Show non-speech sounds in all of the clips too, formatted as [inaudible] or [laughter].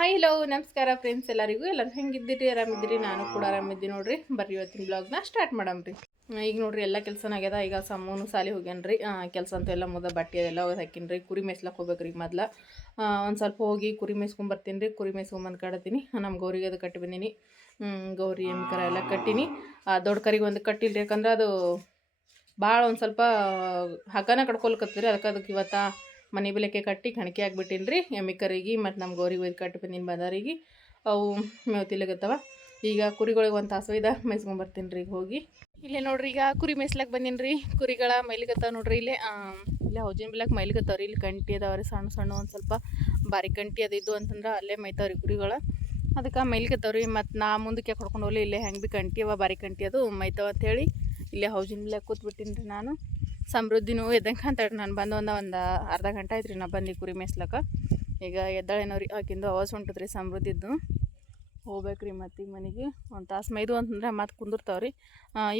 Hi hello ನಮಸ್ಕಾರ friends ಎಲ್ಲರಿಗೂ. ಎಲ್ಲರೂ ಹೆಂಗಿದ್ದೀರಿ? ಆರಾಮಿದ್ದೀರಿ? ನಾನು ಕೂಡ ಆರಾಮಿದ್ದೀನಿ ನೋಡ್ರಿ. ಬರ್ರಿ ಇವತ್ತಿನ ಬ್ಲಾಗ್ನ ಸ್ಟಾರ್ಟ್ ಮಾಡಮ್ರಿ ಈಗ ನೋಡ್ರಿ ಎಲ್ಲ ಆಗ್ಯದ. ಈಗ ಸಮ್ಮೂನು ಸಾಲಿ ಹೋಗ್ಯಾನ್ರಿ. ಕೆಲಸ ಅಂತ ಎಲ್ಲ ಮುದ ಬಟ್ಟೆ ಅದೆಲ್ಲ ಹಾಕಿನ್ರಿ. ಕುರಿ ಮೇಯ್ಸ್ಲಕ್ಕೆ ಹೋಗ್ಬೇಕ್ರಿ ಮೊದ್ಲ. ಒಂದು ಸ್ವಲ್ಪ ಹೋಗಿ ಕುರಿ ಮೇಯ್ಸ್ಕೊಂಬರ್ತೀನಿ ರೀ ಕುರಿ ಮೇಯ್ಸ್ಕೊಂಬಂದು ಕಡತೀನಿ ನಮ್ಮ ಗೌರಿಗೆ ಅದು ಕಟ್ಟಿ ಬಂದೀನಿ. ಗೌರಿ ಕರ ಎಲ್ಲ ಕಟ್ಟೀನಿ. ದೊಡ್ಡ ಕರಿಗೆ ಒಂದು ಕಟ್ಟಿಲ್ರಿ ಯಾಕಂದ್ರೆ ಅದು ಭಾಳ ಒಂದು ಸ್ವಲ್ಪ ಹಗ್ಗನ ಕಟ್ಕೊಲ್ಕತ್ತೀರಿ ಅದಕ್ಕೆ ಅದಕ್ಕೆ ಇವತ್ತ ಮನೆ ಬೆಲೆಕೆ ಕಟ್ಟಿ ಕಣಕಿ ಆಗ್ಬಿಟ್ಟಿನಿ ರೀ ಎಮ್ಮೆ ಕರಿಗೆ ಮತ್ತು ನಮ್ಮ ಗೌರಿಗೆ ಒಯ್ದು ಕಟ್ಟಿ ಬಂದಿನ ಬಂದವರಿಗೆ ಅವು ಮೇವು ಈಗ ಕುರಿಗಳಿಗೆ ಒಂದು ತಾಸು ಒಯ್ದ ಮೇಯ್ಸ್ಕೊಂಬರ್ತೀನಿ ರೀ ಹೋಗಿ. ಇಲ್ಲೇ ನೋಡ್ರಿ ಈಗ ಕುರಿ ಮೇಯ್ಸ್ಲಕ್ಕೆ ಬಂದೀನಿ ರೀ ಕುರಿಗಳ ಮೈಲಿಗತ್ತಾವ ನೋಡ್ರಿ ಇಲ್ಲೇ. ಇಲ್ಲೇ ಹೌಜಿನ ಬಿಲಕ್ಕೆ ರೀ ಇಲ್ಲಿ ಕಂಟಿ ಅದಾವ್ರಿ ಸಣ್ಣ ಸಣ್ಣ ಒಂದು ಸ್ವಲ್ಪ ಬಾರಿ ಕಂಟಿ ಅದು ಇದ್ದು ಅಂತಂದ್ರೆ ಅಲ್ಲೇ ಮೈತಾವ್ರಿ ಕುರಿಗಳ. ಅದಕ್ಕೆ ಮೈಲಿಗತ್ತಾವ್ರಿ ಮತ್ತು ನಾ ಮುಂದಕ್ಕೆ ಕೊಡ್ಕೊಂಡು ಹೋಗ್ಲಿ. ಇಲ್ಲೇ ಹೆಂಗೆ ಭೀ ಕಂಟಿ ಅವ ಬಾರಿ ಕಂಟಿ ಅದು ಮೈತಾವ ಅಂತೇಳಿ ಇಲ್ಲೇ ಹೌಜಿನ ಬಿಲಕ್ಕೆ ಕೂತ್ಬಿಟ್ಟಿನಿ ರೀ ನಾನು. ಸಮೃದ್ಧಿನೂ ಎದ್ದಂಗೆ ಅಂತೇಳಿ ನಾನು ಬಂದು ಒಂದು ಒಂದು ಅರ್ಧ ಗಂಟೆ ಆಯ್ತು ರೀ ನಾ ಬಂದು ಕುರಿ ಮೇಯ್ಸ್ಲಕ್ಕ. ಈಗ ಎದ್ದಾಳೇನೋ ರೀ ಆಕಿಂದು ಅವಾಜ್ ಹೊಂಟದ್ರಿ ಸಮೃದ್ಧಿದ್ದು. ಹೋಗ್ಬೇಕು ರೀ ಮತ್ತೆ ಮನೆಗೆ. ಒಂದು ತಾಸು ಮೈದು ಅಂತಂದ್ರೆ ಮತ್ತೆ ಕುಂದಿರ್ತಾವ್ರಿ.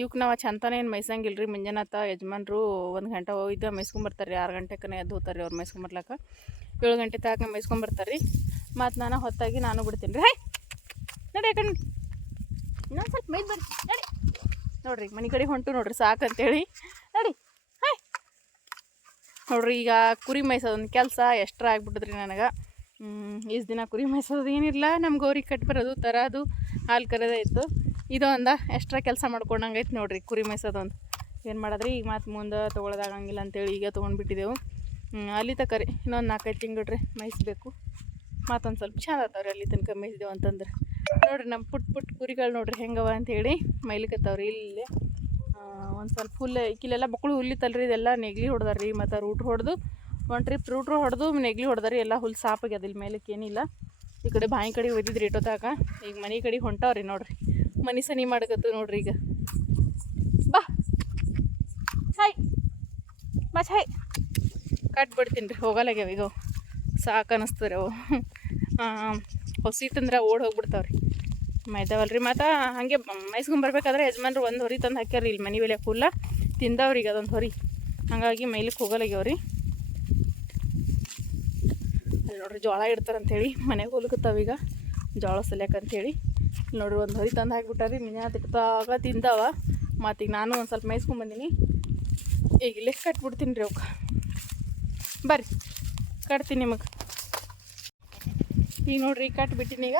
ಇವಕ್ಕೆ ನಾವು ಚಂತಾನೆ ಏನು ಮೈಸಂಗಿಲ್ಲ ರೀ ಮುಂಜಾನತ್ತ ಯಜಮಾನ್ರು ಒಂದು ಗಂಟೆ ಹೋಗಿದ್ದು ಮೇಯ್ಸ್ಕೊಂಬರ್ತಾರೆ ರೀ ಆರು ಗಂಟೆಕನ ಎದ್ದು ಹೋಗ್ತಾರೆ ರೀ ಅವ್ರು ಮೇಯ್ಸ್ಕೊಂಬರ್ಲಕ್ಕ ಏಳು ಗಂಟೆ ತಾಕ ಮೇಯ್ಸ್ಕೊಂಬರ್ತಾರೆ ರೀ ಮತ್ತು ನಾನು ಹೊತ್ತಾಗಿ ನಾನು ಬಿಡ್ತೀನಿ ರೀ. ಹೈ! ನಡಿ ಯಾಕಂಡು ಇನ್ನೊಂದು ಸ್ವಲ್ಪ ಮೈದು ಬರ್ರಿ. ನೋಡಿ. ನೋಡಿರಿ, ಮನೆ ಕಡೆ ಹೊಂಟು ನೋಡಿರಿ ಸಾಕಂತೇಳಿ. ಹಾಯ್ ನೋಡ್ರಿ ಈಗ ಕುರಿ ಮೇಯ್ಸೋದೊಂದು ಕೆಲಸ ಎಷ್ಟ್ರ ಆಗ್ಬಿಟ್ಟದ್ರಿ ನನಗೆ. ಈಸ್ ದಿನ ಕುರಿ ಮೇಯ್ಸೋದು ಏನಿಲ್ಲ ನಮ್ಮ ಗೌರಿ ಕಟ್ ಬರೋದು, ತರೋದು, ಹಾಲು ಕರೆದೇ ಇತ್ತು. ಇದೊಂದು ಎಕ್ಸ್ಟ್ರಾ ಕೆಲಸ ಮಾಡ್ಕೊಂಡಂಗೈತೆ ನೋಡ್ರಿ ಕುರಿ ಮೇಯ್ಸೋದೊಂದು. ಏನು ಮಾಡಿದ್ರಿ, ಈಗ ಮತ್ತೆ ಮುಂದೆ ತೊಗೊಳೋದಾಗಂಗಿಲ್ಲ ಅಂತೇಳಿ ಈಗ ತೊಗೊಂಡ್ಬಿಟ್ಟಿದ್ದೆವು. ಅಲ್ಲಿ ತಕರಿ ಇನ್ನೊಂದು ನಾಲ್ಕೈದು ತಿಂಗಳು ರೀ ಮೇಯಿಸ್ಬೇಕು. ಮತ್ತೊಂದು ಸ್ವಲ್ಪ ಚಂದ ಆತಾವ್ರಿ ಅಲ್ಲಿ ತನಕ ಮೇಯ್ಸಿದೆವು ಅಂತಂದ್ರೆ. ನೋಡ್ರಿ ನಮ್ಮ ಪುಟ್ ಪುಟ್ ಕುರಿಗಳು ನೋಡ್ರಿ ಹೆಂಗವ ಅಂತೇಳಿ ಮೈಲಿಕತ್ತಾವ್ರಿ ಇಲ್ಲಿ. ಒಂದು ಸ್ವಲ್ಪ ಹುಲ್ಲು, ಇಕ್ಕಿಲೆಲ್ಲ ಮಕ್ಕಳು ಹುಲ್ಲಿತ್ತಲ್ರಿ, ಇದೆಲ್ಲ ನೆಗ್ಲಿ ಹೊಡೆದಾರ್ರಿ. ಮತ್ತು ರೂಟ್ ಹೊಡೆದು, ಒಂದು ಟ್ರಿಪ್ ರೂಟ್ರು ಹೊಡೆದು, ನೆಗ್ಲಿ ಹೊಡೆದಾರಿ ಎಲ್ಲ ಹುಲ್ಲು ಸಾಪಾಗ್ಯದ ಇಲ್ಲಿ ಮೇಲಕ್ಕೆ ಏನಿಲ್ಲ. ಈ ಕಡೆ ಬಾಯಿ ಕಡೆ ಒಯ್ದಿದ್ರಿ ಇಟ್ಟೋತಾಗ ಈಗ ಮನೆ ಕಡೆ ಹೊಂಟವ್ರಿ ನೋಡ್ರಿ. ಮನೆ ಸನಿ ಮಾಡಕತ್ತು ನೋಡ್ರಿ ಈಗ. ಬಾ. ಹಾಯ್. ಬಾ ಹಾಯ್ ಕಟ್ಬಿಡ್ತೀನಿ ರೀ ಹೋಗಲ್ಲಾಗ್ಯಾವ ಈಗ. ಸಾಕು ಅನ್ನಿಸ್ತವ್ರಿ ಅವು. ಹೊಸಿತಂದ್ರೆ ಓಡ್ ಹೋಗ್ಬಿಡ್ತಾವ್ರಿ. ಮೈದಾವಲ್ರಿ ಮತ್ತು ಹಾಗೆ ಮೈಸ್ಕೊಂಬರ್ಬೇಕಾದ್ರೆ ಯಜಮಾನ್ರು ಒಂದು ಹೊರಿ ತಂದು ಹಾಕ್ಯಾರ ಇಲ್ಲಿ ಮನೆ ಬೆಲೆ ಫುಲ್ಲ ತಿಂದವ್ರಿಗೆ ಅದೊಂದು ಹೊರಿ. ಹಾಗಾಗಿ ಮೈಲಿಕ್ಕೆ ಹೋಗಲಾಗ್ಯವ್ರಿ ಅಲ್ಲಿ ನೋಡ್ರಿ ಜೋಳ ಇಡ್ತಾರಂತೇಳಿ. ಮನೆಗೆ ಹೋಗ್ಲಿಕತ್ತಾವ ಈಗ. ಜೋಳ ಹೇಳಿ ನೋಡ್ರಿ ಒಂದು ಹೊರಿ ತಂದು ಹಾಕ್ಬಿಟ್ಟಾರಿ ಮಿನಿ ತಿಕ್ತಾಗ ತಿಂದವ. ಮತ್ತು ಈಗ ನಾನು ಒಂದು ಸ್ವಲ್ಪ ಮೇಯ್ಸ್ಕೊಂಬಂದಿನಿ ಈಗ ಇಲ್ಲೇ ಕಟ್ಬಿಡ್ತೀನಿ ರೀ ಅವಕ್ಕೆ ಬರ್ರಿ, ಕಟ್ತೀನಿ ನಿಮಗೆ. ಈಗ ನೋಡ್ರಿ ಕಟ್ಬಿಟ್ಟಿನಿ ಈಗ.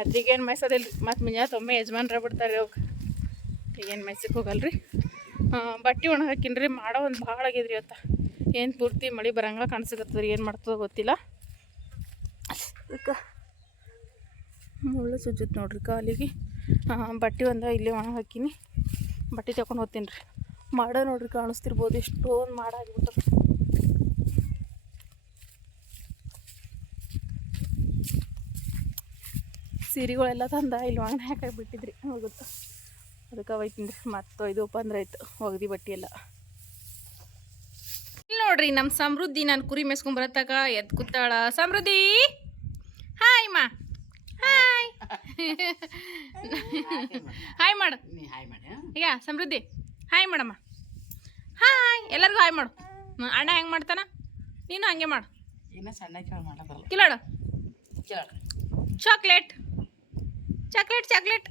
ಅದ್ರಿಗೇನು ಮೈಸೋದಿಲ್ಲ ರೀ ಮತ್ತು ಮುಂಜಾನೆ ಒಮ್ಮೆ ಯಜಮಾನ್ರ ಬಿಡ್ತಾರೆ ಅವಕ್ಕೆ ಈಗೇನು ಹೋಗಲ್ಲ ಹೋಗಲ್ರಿ? ಬಟ್ಟೆ ಒಣ ಹಾಕಿನ್ರಿ ರೀ ಮಾಡೋ ಒಂದು ಭಾಳ ಆಗ್ಯದ್ರಿ ಇವತ್ತು. ಏನು ಪೂರ್ತಿ ಮಳೆ ಬರಂಗ ಕಾಣಿಸ್ಕತ್ತದ ರೀ ಏನು ಮಾಡ್ತದ ಗೊತ್ತಿಲ್ಲ. ಅದಕ್ಕೆ ಮುಳ್ಳು ಸುಜ್ಜುತ್ತೆ ನೋಡ್ರಿ ಕಾಲಿಗೆ. ಬಟ್ಟೆ ಒಂದು ಇಲ್ಲಿ ಒಣ ಹಾಕಿನಿ ಬಟ್ಟೆ ತಗೊಂಡು ಹೋಗ್ತೀನಿ ರೀ ಮಾಡೋ ನೋಡ್ರಿ ಕಾಣಿಸ್ತಿರ್ಬೋದು ಎಷ್ಟೊಂದು ಮಾಡ ಸೀರೆಗಳೆಲ್ಲ ತಂದ ಇಲ್ಲಿ ಒಣ ಹಾಕಿ ಬಿಟ್ಟಿದ್ರಿ. ಹೋಗುತ್ತೆ ಅದಕ್ಕೆ ಒಯ್ತೀನಿ ರೀ ಮತ್ತೆ ಇದು ಅಂದ್ರೆ ಆಯ್ತು. ಒಗದಿ ಬಟ್ಟೆ ಎಲ್ಲ. ಇಲ್ಲಿ ನೋಡ್ರಿ ನಮ್ಮ ಸಮೃದ್ಧಿ ನಾನು ಕುರಿ ಮೇಸ್ಕೊಂಬರತ್ತಾಗ ಎದ್ದು ಕೂತಾಳ. ಸಮೃದ್ಧಿ! ಹಾಯ್ ಮಾ. ಹಾಯ್ ಹಾಯ್ ಮಾಡು. ನೀ ಹಾಯ್ ಮಾಡಿ ಈಗ ಸಮೃದ್ಧಿ. ಹಾಯ್ ಮಾಡಮ್ಮ ಹಾಯ್ ಎಲ್ಲರಿಗೂ ಹಾಯ್ ಮಾಡು. ಅಣ್ಣ ಹೆಂಗೆ ಮಾಡ್ತಾನ? ನೀನು ಹಂಗೆ ಮಾಡು. ಕಿಲಾಡು. Chocolate chocolate chocolate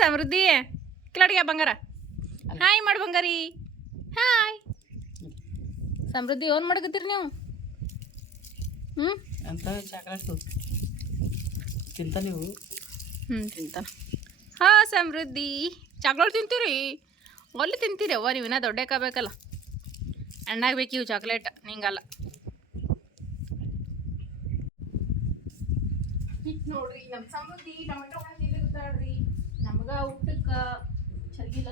Samruddhi. ಕಿಲಾಡಿಗೆ ಬಂಗಾರ. ಹಾಯ್ ಮಾಡು ಬಂಗಾರಿ. ಹಾಯ್ ಸಮೃದ್ಧಿ ಓನ್ ಮಾಡಕತ್ತೀರಿ ನೀವು? ಹ್ಞೂ ಅಂತ ಚಾಕ್ಲೇಟ್ ತಿಂತ ನೀವು? ಹ್ಞೂ ತಿಂತ. ಹಾಂ ಸಮೃದ್ಧಿ. ಚಾಕ್ಲೇಟ್ ತಿಂತೀರಿ? ಒಲ್ಲಿ ತಿಂತೀರಿ ಅವ್ವ ನೀವು ಇನ್ನೂ ದೊಡ್ಡಕ್ಕಾಗಬೇಕಲ್ಲ. ಅಣ್ಣಾಗ ಬೇಕು ಇವು ಚಾಕ್ಲೇಟ್ ನಿಂಗಲ್ಲ. ನೋಡ್ರಿ ನಮ್ಮ ಸಮೃದ್ಧಿ ಟೊಮೆಟೊ ಹಣ್ಣು ತಿನ್ಲಿಕತ್ತಾಳ್ರಿ ನಮ್ಗೆ ಊಟಕ್ಕೆ ಚರ್ಗಿಲ್ಲ.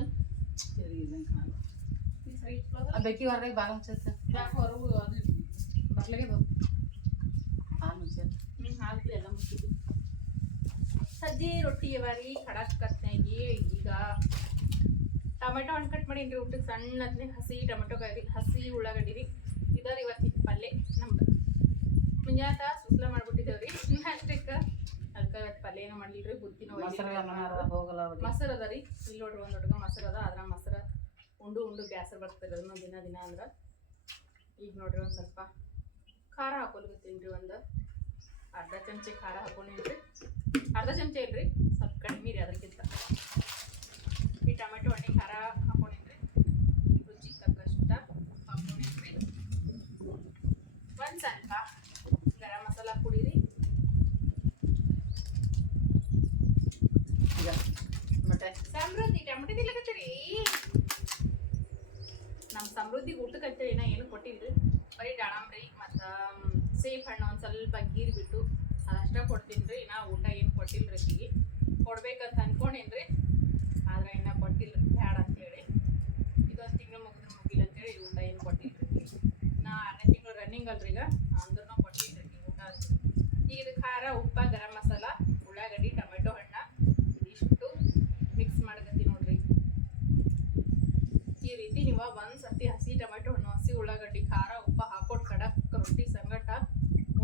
ಬೆಕ್ಕಿ ಹೊರಗೆ ಬಾಗ ಮುಚ್ಚತ್ತ. ಹೊರಗು ಅದು ಬರ್ಲಾಗೆ ಹಾಲು ಮುಚ್ಚತ್ತ. ನೀನು ಹಾಲು ಎಲ್ಲ ಮುಚ್ಚಿದ್ದು ಸಜ್ಜಿ ರೊಟ್ಟಿ ಇವಾರಿ ಖಡಕ್ ಕತ್ನಾಗಿ ಈಗ ಟೊಮೆಟೊ ಹಣ್ಣು ಕಟ್ ಮಾಡೀನಿ ಊಟಕ್ಕೆ ಸಣ್ಣ ಹಸಿ ಟೊಮೆಟೊ ಕಾಯಿ ಹಸಿ ಉಳ್ಳಾಗಡ್ಡಿ ರೀ. ಇದಾರಿ ಇವತ್ತಿನ ಪಲ್ಯ ನಮ್ದು. ಮುಂಜಾತ ಸುಸ್ಲ ಮಾಡ್ಬಿಟ್ಟಿದ್ದೇವ್ರಿ. ಅಷ್ಟಕ್ಕೆ ಅದಕ್ಕೆ ಪಲ್ಯ ಏನೋ ಮಾಡ್ಲಿಲ್ರಿ ರೀ ಬುತ್ತಿನ ಮೊಸರು ಅದ ರೀ. ಇಲ್ಲಿ ನೋಡ್ರಿ ಒಂದು ಹುಡುಗ ಮೊಸರು ಅದ ಅದ್ರ ಮೊಸರು ಉಂಡು ಉಂಡು ಬ್ಯಾಸರ್ ಬರ್ತದೆ ಅದನ್ನ ದಿನ ದಿನ ಅಂದ್ರೆ. ಈಗ ನೋಡ್ರಿ ಒಂದು ಸ್ವಲ್ಪ ಖಾರ ಹಾಕೊಲ್ಗತ್ತೀನಿ ರೀ ಒಂದು. ಅರ್ಧ ಚಮಚೆ ಖಾರ ಹಾಕೊಂಡಿನ್ರಿ ಅರ್ಧ ಚಮಚೆ ಇಲ್ರಿ ಸ್ವಲ್ಪ ಕಡಿಮೆ ರೀ ಅದಕ್ಕಿಂತ. ಈ ಟೊಮೆಟೊ ಹಣ್ಣಿ ಖಾರ ಹಾಕೊಂಡಿನಿ ರೀ ರುಚಿಗೆ ತಕ್ಕಷ್ಟ ಹಾಕೊಂಡಿನಿ ರೀ ಒಂದು ಸ್ವಲ್ಪ ಗರಂ ಮಸಾಲ ಪುಡಿ ರೀ ಈಗ ಮತ್ತೆ ಸಮೃದ್ಧಿ ಟೊಮೆಟೊ ತಿಲ್ಲಕತ್ತೀರಿ ನಮ್ಮ ಸಮೃದ್ಧಿಗೆ ಊಟಕ್ಕೆ ಹಚ್ಚಿ ಏನ ಏನು ಕೊಟ್ಟಿಲ್ರಿ ಬರೀ ದಾಳಂಬ್ರಿ ಮತ್ತು ಸೇಬ್ ಹಣ್ಣು ಒಂದು ಸ್ವಲ್ಪ ಗೀರ್ ಬಿಟ್ಟು ಅದಷ್ಟ ಕೊಡ್ತೀನಿ ರೀ ಇನ್ನ ಊಟ ಏನು ಕೊಟ್ಟಿಲ್ರಿ ಆಕಿಗೆ ಕೊಡ್ಬೇಕಂತ ಅನ್ಕೊಂಡೇನ್ರಿ? ಆದ್ರೆ ಇನ್ನ ಕೊಟ್ಟಿಲ್ರಿ ಬ್ಯಾಡ ಅಂತೇಳಿ ಇದೊಂದು ತಿಂಗಳು ಮುಗಿದ್ರೆ ಮುಗಿಲ್ಲ ಅಂತೇಳಿ ಊಟ ಏನು ರೀ ನಾ ಆರನೇ ತಿಂಗಳು ರನ್ನಿಂಗ್ ಅಲ್ರಿ ಈಗ ಅಂದ್ರೂ ಕೊಟ್ಟಿಲ್ರಿ ಊಟ ಈಗ ಇದು ಖಾರ, ಉಪ್ಪ, ಗರಂ ಮಸಾಲ, ಉಳ್ಳಾಗಡ್ಡಿ, ಟೊಮೆಟೊ ಹಣ್ಣ, ಇದಿಷ್ಟು ಮಿಕ್ಸ್ ಮಾಡ್ಕತಿ ನೋಡ್ರಿ. ಈ ರೀತಿ ನೀವು ಒಂದ್ ಸರ್ತಿ ಹಸಿ ಟೊಮೆಟೊ ಹಣ್ಣು, ಹಸಿ ಉಳ್ಳಾಗಡ್ಡಿ, ಖಾರ, ಉಪ್ಪ ಹಾಕೊಟ್ ಕಡಕ್ ರೊಟ್ಟಿ, ಸಂಗಟ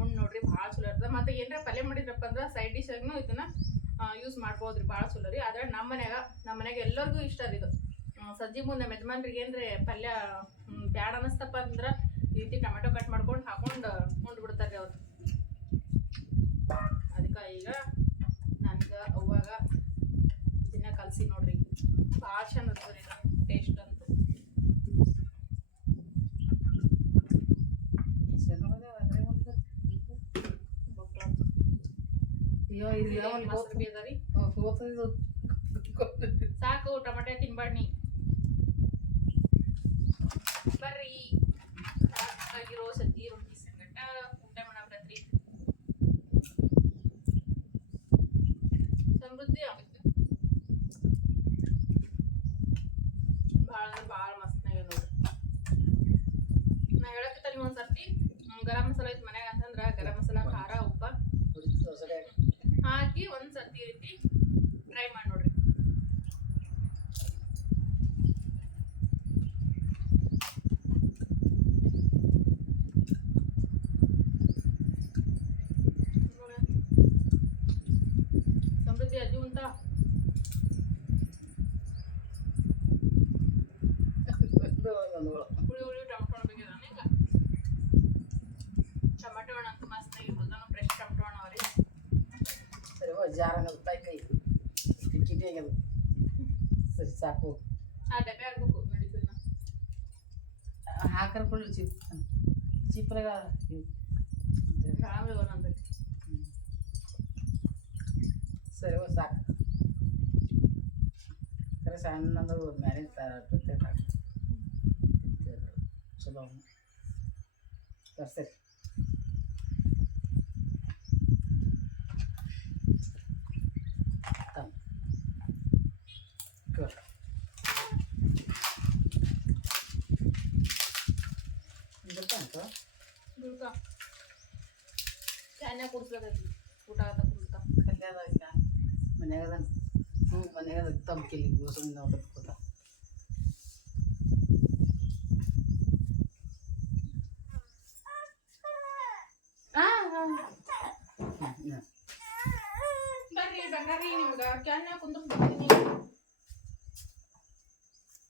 ಉಂಡ್ ನೋಡ್ರಿ ಭಾಳ ಚಲೋ ಇರ್ತದ. ಮತ್ತೆ ಏನ್ರ ಪಲ್ಯ ಮಾಡಿದ್ರಪ್ಪ ಅಂದ್ರೆ ಸೈಡ್ ಡಿಶ್ ಇದನ್ನ ಯೂಸ್ ಮಾಡ್ಬೋದ್ರಿ ಭಾಳ ಚಲೋ ರೀ. ಆದ್ರೆ ನಮ್ಮ ಮನ್ಯಾಗ ನಮ್ಮ ಮನ್ಯಾಗ ಎಲ್ಲರಿಗೂ ಇಷ್ಟ ರೀ ಇದು. ಸಜ್ಜಿ ಮುಂದೆ ಯಜಮಾನ್ರಿಗೆ ಏನ್ರಿ ಪಲ್ಯ ಬ್ಯಾಡ ಅನ್ನಿಸ್ತಪ್ಪ ಅಂದ್ರೆ ಈ ರೀತಿ ಟೊಮೆಟೊ ಕಟ್ ಮಾಡ್ಕೊಂಡು ಹಾಕೊಂಡು ಉಂಡ್ಬಿಡ್ತಾರೆ ಅವ್ರು. ಅದಕ್ಕೆ ಈಗ ನನ್ಗೆ ಅವಾಗ ಇದನ್ನ ಕಲಸಿ ನೋಡ್ರಿ. ಭಾಳ ಚಂದ ಇರ್ತದೆ ಟೇಸ್ಟ್ ಅಂತೂ ಅಯ್ಯೋ ಇದು ಯಾವ ಮೊಸರು ಬಿ ಅದ ರೀ ಹೋಗ್ತದೆ ಸಾಕು ಟೊಮೆಟೊ ತಿನ್ಬಾಡ್ನಿ ಬರ್ರಿ. ಸಾಕಾಗಿರೋ ಸಜ್ಜಿ ರೊಟ್ಟಿ ಸಂಗಟ ಊಟ ಮಾಡಬ್ರತ್ರಿ ಸಮೃದ್ಧಿ ಆಗುತ್ತೆ. ಭಾಳ ಅಂದ್ರೆ ಭಾಳ ಮಸ್ತ್ನಾಗ ನೋಡ್ರಿ ನಾ ಹೇಳಕತ್ತ ನೀವು ಒಂದ್ಸರ್ತಿ ಗರಂ ಮಸಾಲ ಐತಿ ಮನ್ಯಾಗ ಅಂತಂದ್ರ ಗರಂ ಮಸಾಲ ಖಾರ ಉಪ್ಪ ಹಾಕಿ ಒಂದ್ ಸರ್ತಿ ಈ ರೀತಿ ಟ್ರೈ ಮಾಡಿ ನೋಡ್ರಿ ನೋಡ. ಸಮೃದ್ಧಿ ಅಜ್ಜಿ ಉಂಟ ಹುಳಿ ಹುಳಿ ಟೊಮೆಟೊ ಹಣ್ಣು ಬೇಕಿದಾನೆ ಈಗ ಟೊಮೆಟೊ ಹಣ್ಣು ಅಂತೂ ಮಸ್ತ್ ಆಗಿ ಹೊಲ್ದಾನು ಫ್ರೆಶ್ ಟೊಮೆಟೊ ಹಣ್ಣು ಅವ್ರಿ ಸರಿ ಹೋ ಜಾರಂಗ ತಾಯಿ ಕೈ ಕಿಟಿ ಆಗ್ಯದ ಸರಿ ಸಾಕು ಆ ಡಬ್ಬೆ ಆಗ್ಬೇಕು ನಡೀತದ ಹಾಕರ್ ಕೊಡ್ಲಿ ಚಿಪ್ ಚಿಪ್ರಾಗ ಆಮೇಲೆ ಒಂದೊಂದು ಸರಿ ಹೋ ಸಾಕು ಕರೆ ಸಣ್ಣದು ಮ್ಯಾಲಿನ ಪ್ರತ್ಯೇಕ ಹಾಕಿ ಚಲೋ ಸರಿ ಸರಿ ತಮ್ಮ Good. ಗೊತ್ತಾಯ್ತು ದುಡ್ಕ ಕ್ಯಾನ್ಯಾಗ ಕುಡಿಸ್ಬೇಕೈತಿ ಊಟ ಆಗತ್ತ ಕುಡ್ತಾ ಕಲ್ಯಾದ ಮನ್ಯಾಗದ ಹ್ಞೂ ಮನ್ಯಾಗದ ತಮ್ಮ ಕಿಲಿ ದೋಸೆ ನಾವು ಬದುಕೋತ ಬರ್ರಿ ಬಂಗಾರಿ ನಿಮ್ಗ ಕ್ಯಾನ್ಯಾಗ ಕುಂದ್ರಿಸ್ಬಿಡ್ತೀನಿ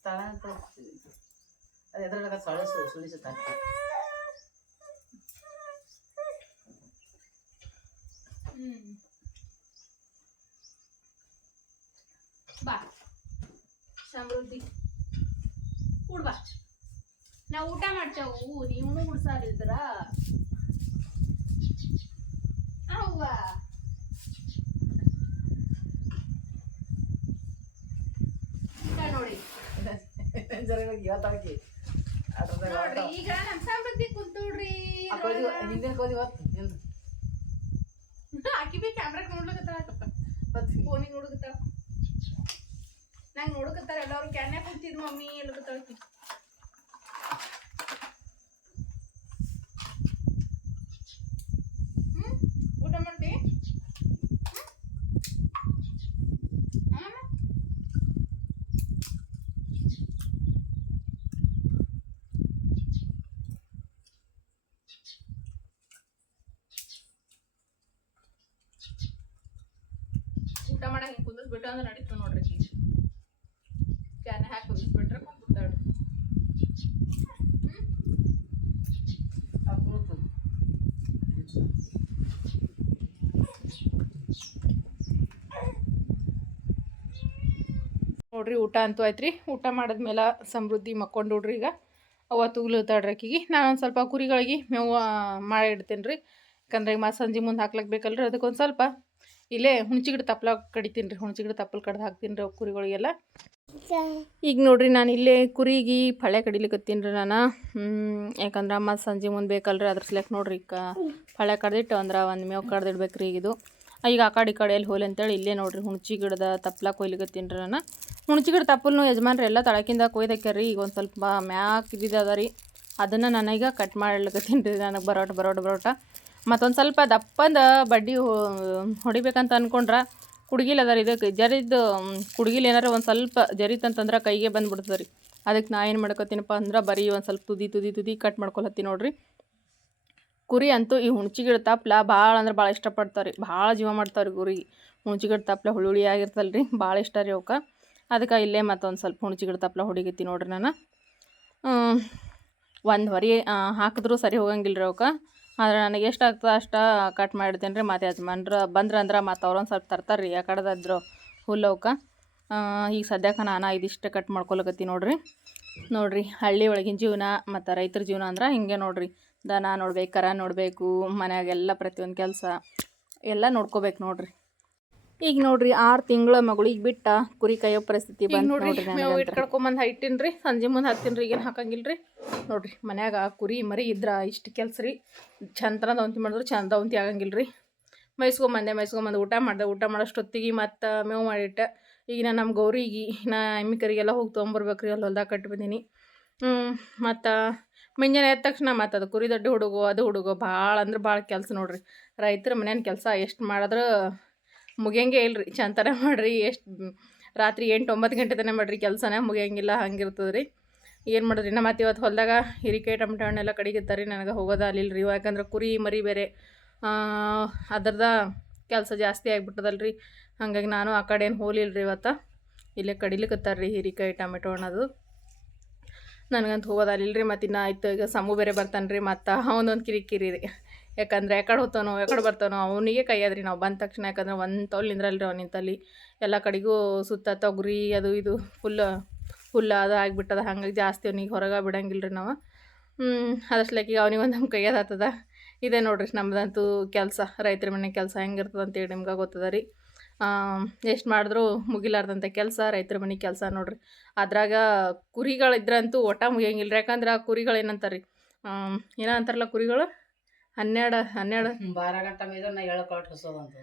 ತಳ ಅಂತ ಅದು ಎದ್ರಾಗ ಸೊಳಸು ಸುಳಿಸುತ್ತ ಹ್ಮ್ ಬಾ. ಸಮೃದ್ಧಿ. ಕೂಡ್ ಬಾ. ನಾ ಊಟ ಮಾಡ್ತೇವು ನೀವು ಉಡ್ಸಾರಿದ್ರ ಅವ್ವ ನೋಡಿ. ನೋಡ್ರಿ ಈಗ ನಮ್ ಸಮೃದ್ಧಿ ಕುಂತೋಡ್ರಿ [laughs] ಆಕಿ ಬಿ ಕ್ಯಾಮ್ರಾಕ್ ನೋಡ್ಲಕತ್ತಾಳ. ಫೋನಿಗೆ ನೋಡಕತ್ತಾಳ ನಂಗೆ ನೋಡಕತ್ತಾರ ಎಲ್ಲರೂ ಕ್ಯಾನ್ಯಾಗ ಕುಂತಿದ್ ಮಮ್ಮಿ ಎಲ್ಲಕತ್ತಾಳ ತಳ್ತಿ ಹ್ಮ್? ಊಟ ಮಾಡ್ತಿ? ಊಟ ಮಾಡಕ್ ಹಿಂಗ್ ಕುಂದಿಸ್ಬಿಟ್ಟು ಅಂದ್ರೆ ನಡೀತು ನೋಡ್ರಿ ಆಕಿ. ಕ್ಯಾನ್ ಹಾಕಿ ಕುದಿಸ್ಬಿಟ್ರೆ ಕುಂದ್ಬಿಡ್ತಾಳ್ರಿ ಹ್ಮ್ ಅದು ಕುಳಿತು ನೋಡ್ರಿ ಊಟ ಅಂತೂ ಆಯ್ತು ರೀ ಊಟ ಮಾಡಿದ್ಮೇಲೆ ಸಮೃದ್ಧಿ ಮಕ್ಕೊಂಡು ನೋಡ್ರಿ ಈಗ. ತಡ್ರಕ್ಕಿಗೆ ನಾನು ಒಂದು ಸ್ವಲ್ಪ ಕುರಿಗಳಿಗೆ ಮೇವು ಮಾಡಿ ಇಡ್ತೀನಿ ರೀ ಯಾಕಂದ್ರೆ ಈಗ ಮತ್ತೆ ಸಂಜೆ ಮುಂದೆ ಹಾಕ್ಲಕ್ಕೆ ಬೇಕಲ್ರಿ ಅದಕ್ಕೊಂದು ಸ್ವಲ್ಪ. ಇಲ್ಲೇ ಹುಣ್ಚಿಗಿಡ ತಪ್ಪಲ ಕಡಿತೀನಿ ರೀ ಹುಣ್ಚಿಗಿಡ ತಪ್ಪಲು ಕಡ್ದು ಹಾಕ್ತೀನಿ ರೀ ಕುರಿಗಳಿಗೆಲ್ಲ. ಈಗ ನೋಡ್ರಿ ನಾನು ಇಲ್ಲೇ ಕುರಿಗೆ ಫಳೆ ಕಡಿಲಿಕ್ಕತ್ತೀನಿ ರೀ ನಾನು. ಯಾಕಂದ್ರೆ ಮತ್ತೆ ಸಂಜೆ ಮುಂದೆ ಬೇಕಲ್ರಿ ಅದ್ರ ಸಲಕ್ ನೋಡ್ರಿ ಈಗ. ಫಳೆ ಕಡ್ದಿಟ್ಟು ಅಂದ್ರೆ ಒಂದು ಮೇವು ಕಡ್ದಿಡ್ಬೇಕು ರೀ ಇದು. ಈಗ ಆ ಕಡೆ ಈ ಕಡೆ ಎಲ್ಲಿ ಹೋಲಿ ಅಂತೇಳಿ ಇಲ್ಲೇ ನೋಡ್ರಿ ಹುಣ್ಚಿ ಗಿಡದ ತಪ್ಪಲ ಕೊಯ್ಲಿಗತ್ತೀನಿ ನಾನು. ಹುಣ್ಚಿ ಗಿಡ ತಪ್ಪಲ್ನು ಯಜಮಾನ್ರಿ ಎಲ್ಲ ತಳಕಿಂದ ಕೊಯ್ದಾಕ್ಯಾರ ಈಗ ಒಂದು ಸ್ವಲ್ಪ ಮ್ಯಾಕ್ ಇದ್ದಿದ್ದು ಅದ ರೀ. ಅದನ್ನು ನನಗೆ ಕಟ್ ಮಾಡ್ಲಿಕ್ಕತ್ತೀನಿ ರೀ, ನನಗೆ ಬರೋಟ ಬರೋಟ ಬರೋಟ. ಮತ್ತೊಂದು ಸ್ವಲ್ಪ ದಪ್ಪಂದ ಬಡ್ಡಿ ಹೊಡಿಬೇಕಂತ ಅಂದ್ಕೊಂಡ್ರೆ ಕುಡ್ಗಿಲ್ ಅದ ರೀ ಇದಕ್ಕೆ ಜರಿದು ಕುಡ್ಗಿಲ್ ಏನಾರ ಒಂದು ಸ್ವಲ್ಪ ಜರಿತಂತಂದ್ರೆ ಕೈಗೆ ಬಂದ್ಬಿಡ್ತದೆ ರೀ. ಅದಕ್ಕೆ ನಾ ಏನು ಮಾಡ್ಕೊತೀನಪ್ಪ ಅಂದ್ರೆ ಬರೀ ಒಂದು ಸ್ವಲ್ಪ ತುದಿ ತುದಿ ತುದಿ ಕಟ್ ಮಾಡ್ಕೊಳತ್ತೀನಿ ನೋಡ್ರಿ. ಕುರಿ ಅಂತೂ ಈ ಹುಣ್ಚಿಗಿಡ ತಪ್ಲ ಭಾಳ ಅಂದ್ರೆ ಭಾಳ ಇಷ್ಟಪಡ್ತಾರೆ ರೀ ಭಾಳ ಜೀವ ಮಾಡ್ತಾರೆ ರೀ ಗುರಿ. ಹುಣ್ಚಿ ಗಿಡ ತಪ್ಲ ಹುಳಿ ಆಗಿರ್ತಲ್ಲ ರೀ ಭಾಳ ಇಷ್ಟ ರೀ ಅವಕ್ಕೆ. ಅದಕ್ಕೆ ಇಲ್ಲೇ ಮತ್ತೊಂದು ಸ್ವಲ್ಪ ಹುಣ್ಚಿಗಿಡ ತಪ್ಲ ಹೊಡಿಗೈತಿ ನೋಡ್ರಿ ನಾನು. ಒಂದು ಹೊರಿ ಹಾಕಿದ್ರೂ ಸರಿ ಹೋಗಂಗಿಲ್ಲ ರೀ ಅವಕ್ಕೆ. ಆದ್ರೆ ನನಗೆ ಎಷ್ಟು ಆಗ್ತದೆ ಅಷ್ಟು ಕಟ್ ಮಾಡಿರ್ತೇನೆ ರೀ ಮತ್ತು ಯಜಮಾನ್ರು ಬಂದ್ರೆ ಅಂದ್ರೆ ಮತ್ತು ಅವ್ರೊಂದು ಸ್ವಲ್ಪ ತರ್ತಾರೆ ರೀ ಆ ಕಡೆದಾದ್ರು ಹುಲ್ಲು ಅವಕ್ಕೆ. ಈಗ ಸದ್ಯಕ್ಕೆ ನಾನು ಇದಿಷ್ಟು ಕಟ್ ಮಾಡ್ಕೊಳಕತ್ತಿ ನೋಡ್ರಿ. ನೋಡ್ರಿ ಹಳ್ಳಿ ಒಳಗಿನ ಜೀವನ ಮತ್ತು ರೈತರ ಜೀವನ ಅಂದ್ರೆ ಹಿಂಗೆ ನೋಡ್ರಿ. ದನ ನೋಡ್ಬೇಕು ಕರ ನೋಡಬೇಕು ಮನೆಯಾಗೆಲ್ಲ ಪ್ರತಿಯೊಂದು ಕೆಲಸ ಎಲ್ಲ ನೋಡ್ಕೋಬೇಕು ನೋಡ್ರಿ. ಈಗ ನೋಡ್ರಿ ಆರು ತಿಂಗಳ ಮಗಳಿಗೆ ಬಿಟ್ಟ ಕುರಿ ಕೈಯೋ ಪರಿಸ್ಥಿತಿ ಬಂದು ನೋಡ್ರಿ ಮೇವು ಇಟ್ಕೊಳ್ಕೊಂಬಂದು ಹೈಟಿನ್ರಿ ಸಂಜೆ ಮುಂದೆ ಹಾಕ್ತೀನಿ ರೀ ಈಗೇನು ಹಾಕಂಗಿಲ್ರಿ. ರೀ ನೋಡ್ರಿ ಮನ್ಯಾಗ ಕುರಿ ಮರಿ ಇದ್ರ ಇಷ್ಟು ಕೆಲಸ ರೀ. ಚಂದ್ರ ದವಂತಿ ಮಾಡಿದ್ರು ಚಂದ ದವಂತಿ ಆಗಂಗಿಲ್ರಿ. ರೀ ಮೈಸ್ಕೊಂಬಂದೆ ಮೈಸ್ಕೊಂಬಂದು ಊಟ ಮಾಡಿದೆ ಊಟ ಮಾಡೋಷ್ಟೊತ್ತಿಗೆ ಮತ್ತು ಮೇವು ಮಾಡಿಟ್ಟೆ. ಈಗ ನಾನು ನಮ್ಮ ಗೌರಿಗೆ ನಾ ಎಮ್ಮಿ ಕರಿಗೆಲ್ಲ ಹೋಗಿ ತೊಗೊಂಬರ್ಬೇಕು ರೀ ಅಲ್ಲಿ ಹೊಲ್ದಾಗ ಕಟ್ಟಿ ಬಂದೀನಿ ಮತ್ತು ಮುಂಜಾನೆ ಎದ್ದ ತಕ್ಷಣ ಮತ್ತು ಅದು ಕುರಿ ದೊಡ್ಡ ಹುಡುಗು, ಅದು ಹುಡುಗು ಭಾಳ ಅಂದ್ರೆ ಭಾಳ ಕೆಲಸ ನೋಡ್ರಿ. ರೈತರ ಮನೆಯ ಕೆಲಸ ಎಷ್ಟು ಮಾಡಿದ್ರೆ ಮುಗಿಯಂಗೆ ಇಲ್ರಿ. ಚಂತನ ಮಾಡಿರಿ, ಎಷ್ಟು ರಾತ್ರಿ ಎಂಟು ಒಂಬತ್ತು ಗಂಟೆ ತನಕ ಮಾಡಿರಿ ಕೆಲಸನೇ, ಮುಗಿಯಂಗಿಲ್ಲ ಹಂಗಿರ್ತದೆ ರೀ ಏನು ಮಾಡಿದ್ರಿ? ನಮ್ಮ ಮತ್ತೆ ಇವತ್ತು ಹೊಲದಾಗ ಹಿರಿಕಾಯಿ ಟಮಟ ಹಣ್ಣೆಲ್ಲ ಕಡಿಗಿತ್ತಾರೆ, ನನಗೆ ಹೋಗೋದ ಅಲ್ಲಿಲ್ರಿ. ಯಾಕಂದ್ರೆ ಕುರಿ ಮರಿ ಬೇರೆ ಅದರದ ಕೆಲಸ ಜಾಸ್ತಿ ಆಗಿಬಿಟ್ಟದಲ್ಲ ರೀ ಹಾಗಾಗಿ ನಾನು ಆ ಕಡೆ ಏನು ಹೋಲಿಲ್ಲ ರೀ ಇವತ್ತು. ಇಲ್ಲೇ ಕಡಿಲಿಕತ್ತಾರೆ ರೀ ಹಿರಿಕಾಯಿ ಟೊಮೆಟೊ ಹಣ್ಣದು. ನನಗಂತೂ ಹೋಗೋದಲ್ಲಿಲ್ರಿ ಮತ್ತು ಇನ್ನು ಆಯ್ತು ಈಗ ಸಮೂ ಬೇರೆ ಬರ್ತಾನೆ ರೀ ಮತ್ತು ಅವನೊಂದು ಕಿರಿಕಿರಿ ರೀ ಯಾಕಂದ್ರೆ ಯಾಕಡೆ ಹೋಗ್ತಾನೋ, ಯಾಕಡೆ ಬರ್ತಾನೋ ಅವನಿಗೆ ಕೈಯಾದ್ರಿ ನಾವು ಬಂದ ತಕ್ಷಣ. ಯಾಕಂದ್ರೆ ಒಂದು ತೋಲ್ ನಿಂದ್ರಲ್ರಿ ಅವ್ನು ನಿಂತಲ್ಲಿ. ಎಲ್ಲ ಕಡೆಗೂ ಸುತ್ತ ತೊಗರಿ, ಅದು ಇದು ಫುಲ್ ಹುಲ್ಲು ಅದು ಆಗಿಬಿಟ್ಟದ. ಹಂಗಾಗಿ ಜಾಸ್ತಿ ಅವ್ನಿಗೆ ಹೊರಗೆ ಬಿಡಂಗಿಲ್ಲ ರೀ ನಾವು ಅದರ್ಸ್ಲಕ್ಕೆ ಅವನಿಗೆ ಒಂದು ನಮ್ಮ ಕೈಯಾದ ಆತದ ಇದೇ ನೋಡ್ರಿ ನಮ್ಮದಂತೂ ಕೆಲಸ. ರೈತರ ಮನೆ ಕೆಲಸ ಹೆಂಗಿರ್ತದೆ ಅಂತೇಳಿ ನಿಮ್ಗೆ ಗೊತ್ತದ ರೀ. ಎಷ್ಟು ಮಾಡಿದ್ರೂ ಮುಗಿಲಾರ್ದಂಥ ಕೆಲಸ ರೈತರ ಮನೆ ಕೆಲಸ ನೋಡ್ರಿ. ಅದ್ರಾಗ ಕುರಿಗಳಿದ್ರಂತೂ ಒಟ ಮುಗಿಯಂಗಿಲ್ಲ ರೀ ಯಾಕಂದ್ರೆ ಆ ಕುರಿಗಳು ಏನಂತಾರೆ ರೀ ಏನೋ ಅಂತಾರಲ್ಲ ಕುರಿಗಳು? ಹನ್ನೆರಡು ಹನ್ನೆರಡು.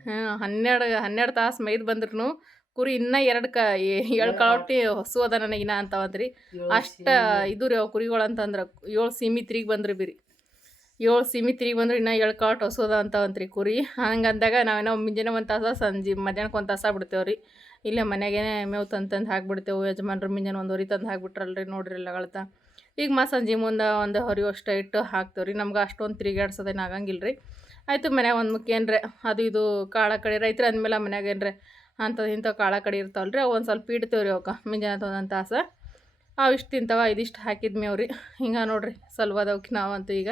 ಹಾಂ ಹನ್ನೆರಡು ಹನ್ನೆರಡು ತಾಸು ಮೈದು ಬಂದ್ರೂ ಕುರಿ ಇನ್ನೂ ಎರಡು ಕ ಏಳು ಕಳೊಟ್ಟಿ ಹೊಸು ಅದ ನನಗಿನ ಅಂತಾವಂದ್ರಿ. ಅಷ್ಟ ಇದು ರೀ ಅವು ಕುರಿಗಳು ಅಂತಂದ್ರೆ ಏಳು ಸೀಮಿತ್ರಿಗೆ ತಿರುಗಿ ಬಂದ್ರಿ ಬಿರಿ. ಏಳು ಸೀಮಿ ತಿರುಗಿ ಬಂದ್ರೆ ಇನ್ನೂ ಏಳು ಕಾಟ್ ಹೊಸೋದ ಅಂತಾವಂತ್ರಿ ಕುರಿ. ಹಂಗಂದಾಗ ನಾವೇನೋ ಮುಂಜಾನೆ ಒಂದು ತಾಸ, ಸಂಜೆ ಮಧ್ಯಾಹ್ನಕ್ಕೆ ಒಂದು ತಾಸ ಬಿಡ್ತೇವೆ ರೀ. ಇಲ್ಲೇ ಮನೆಗೇ ಮೇವು ತಂದು ಹಾಕ್ಬಿಡ್ತೇವೆ, ಯಜಮಾನ್ರು ಮುಂಜಾನೆ ಒಂದು ಹೊರಿ ತಂದು ಹಾಕ್ಬಿಟ್ರಲ್ರಿ ನೋಡ್ರಿ ಲಗಳತ ಈಗ ಮಾ ಸಂಜೆ ಮುಂದೆ ಒಂದು ಹೊರಿ ಅಷ್ಟು ಇಟ್ಟು ಹಾಕ್ತೇವೆ ರೀ. ನಮ್ಗೆ ಅಷ್ಟೊಂದು ತಿರುಗಾಡ್ಸೋದೇನು ಆಗಂಗಿಲ್ಲ ರೀ ಆಯಿತು ಮನ್ಯಾಗ ಒಂದು ಮುಖ್ಯನ್ರೆ ಅದು ಇದು ಕಾಳ ಕಡೆ ರೈತರು ಅಂದಮೇಲೆ ಮನ್ಯಾಗ ಏನ್ರೆ ಅಂಥದ್ದು ಇಂಥ ಕಾಳ ಕಡೆ ಇರ್ತಾವಲ್ಲ ರೀ ಅವು ಒಂದು ಸ್ವಲ್ಪ ಇಡ್ತೇವೆ ರೀ ಅವಕ್ಕೆ ಮುಂಜಾನೆ ಒಂದೊಂದು ತಾಸು. ಅವು ಇಷ್ಟು ತಿಂತಾವ, ಇದಿಷ್ಟು ಹಾಕಿದ್ಮೇವ್ರಿ ಹಿಂಗೆ ನೋಡ್ರಿ, ಸಲ್ವಾದವ್ಕೆ ನಾವಂತೂ ಈಗ